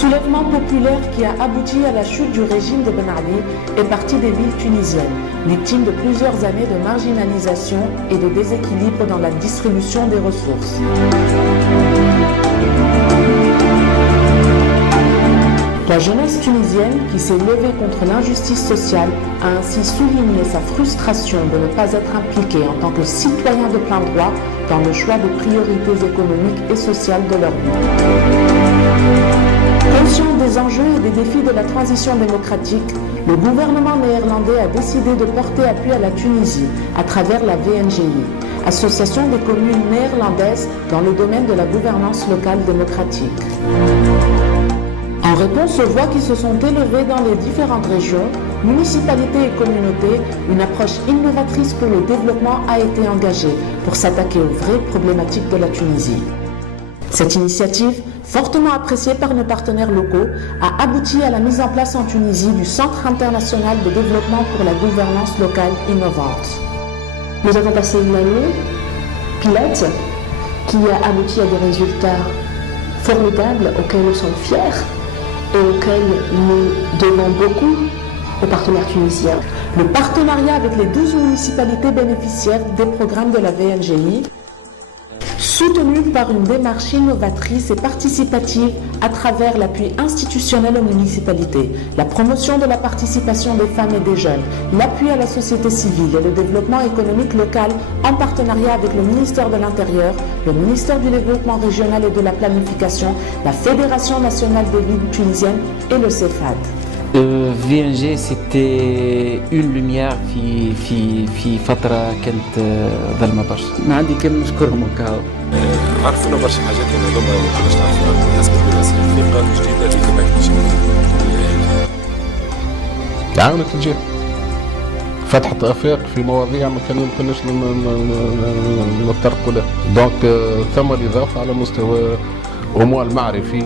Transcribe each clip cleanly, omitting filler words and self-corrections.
soulèvement populaire qui a abouti à la chute du régime de Ben Ali est parti des villes tunisiennes, victimes de plusieurs années de marginalisation et de déséquilibre dans la distribution des ressources. La jeunesse tunisienne, qui s'est levée contre l'injustice sociale, a ainsi souligné sa frustration de ne pas être impliquée en tant que citoyen de plein droit dans le choix des priorités économiques et sociales de leur vie. Conscient des enjeux et des défis de la transition démocratique, le gouvernement néerlandais a décidé de porter appui à la Tunisie à travers la VNGI, Association des communes néerlandaises dans le domaine de la gouvernance locale démocratique. En réponse aux voix qui se sont élevées dans les différentes régions, municipalités et communautés, une approche innovatrice pour le développement a été engagée pour s'attaquer aux vraies problématiques de la Tunisie. Cette initiative, fortement appréciée par nos partenaires locaux, a abouti à la mise en place en Tunisie du Centre international de développement pour la gouvernance locale innovante. Nous avons passé une année pilote qui a abouti à des résultats formidables auxquels nous sommes fiers et auxquels nous devons beaucoup aux partenaires tunisiens. Le partenariat avec les 12 municipalités bénéficiaires des programmes de la VNGI, soutenu par une démarche innovatrice et participative à travers l'appui institutionnel aux municipalités, la promotion de la participation des femmes et des jeunes, l'appui à la société civile et le développement économique local en partenariat avec le ministère de l'Intérieur, le ministère du Développement régional et de la Planification, la Fédération nationale des villes tunisiennes et le CEFAD. VNG c'était une lumière في فترة كانت ظلمة برشا. ما عندي كلمة نشكرهم وكاو. عرفونا برشا حاجات هذوما ما كناش نعرفوها بالنسبة للأسئلة جديدة اللي كما اكتشفت. عاونت الجهة. فتحت آفاق في مواضيع ما كان يمكنش نتطرقوا لها. دونك ثم الإضافة على مستوى أمور المعرفي.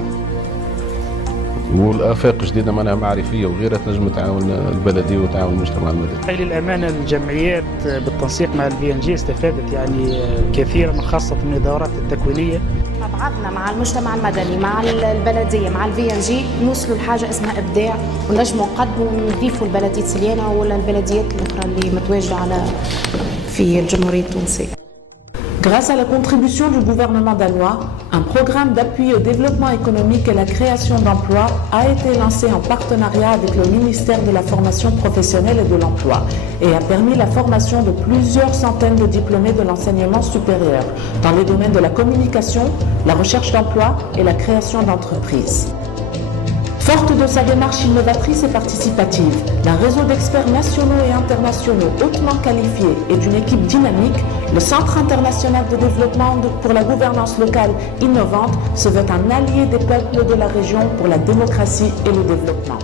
والآفاق جديدة منها معرفية وغيرها تنجم تعاون البلدية وتعاون المجتمع المدني. للأمانة الجمعيات بالتنسيق مع الVNG استفادت يعني كثيرا خاصة من الدورات التكوينية. مع بعضنا مع المجتمع المدني مع البلدية مع الVNG نوصلوا لحاجة اسمها إبداع ونجموا نقدموا ونضيفوا البلدية سليانة ولا البلديات الأخرى اللي متواجدة في الجمهورية التونسية. Grâce à la contribution du gouvernement danois, un programme d'appui au développement économique et la création d'emplois a été lancé en partenariat avec le ministère de la formation professionnelle et de l'emploi et a permis la formation de plusieurs centaines de diplômés de l'enseignement supérieur dans les domaines de la communication, la recherche d'emploi et la création d'entreprises. Forte de sa démarche innovatrice et participative, d'un réseau d'experts nationaux et internationaux hautement qualifiés et d'une équipe dynamique, le Centre international de développement pour la gouvernance locale innovante se veut un allié des peuples de la région pour la démocratie et le développement.